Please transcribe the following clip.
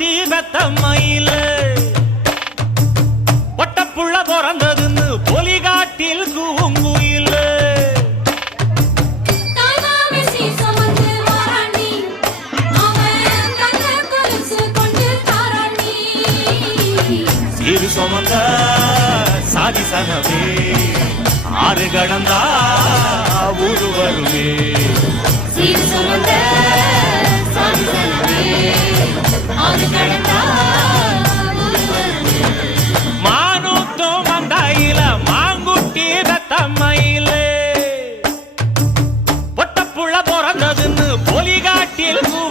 மாங்குட்டி வெத்தம்மையில ஒட்டப்புள்ள பிறந்ததுன்னு பொலிகாட்டில் கூங்குயில் சீரு சுமந்த சாதி சனவே ஆறு கடந்தா ஊரு வருவே சீரு சுமந்த சாதி சனவே ஆறு கடந்தா ஊரு வருவே மானூத்தும் மந்தாயில மாங்குட்டி வெத்தம்மையில ஒட்டப்புள்ள பிறந்ததுன்னு பொலிகாட்டில் கூ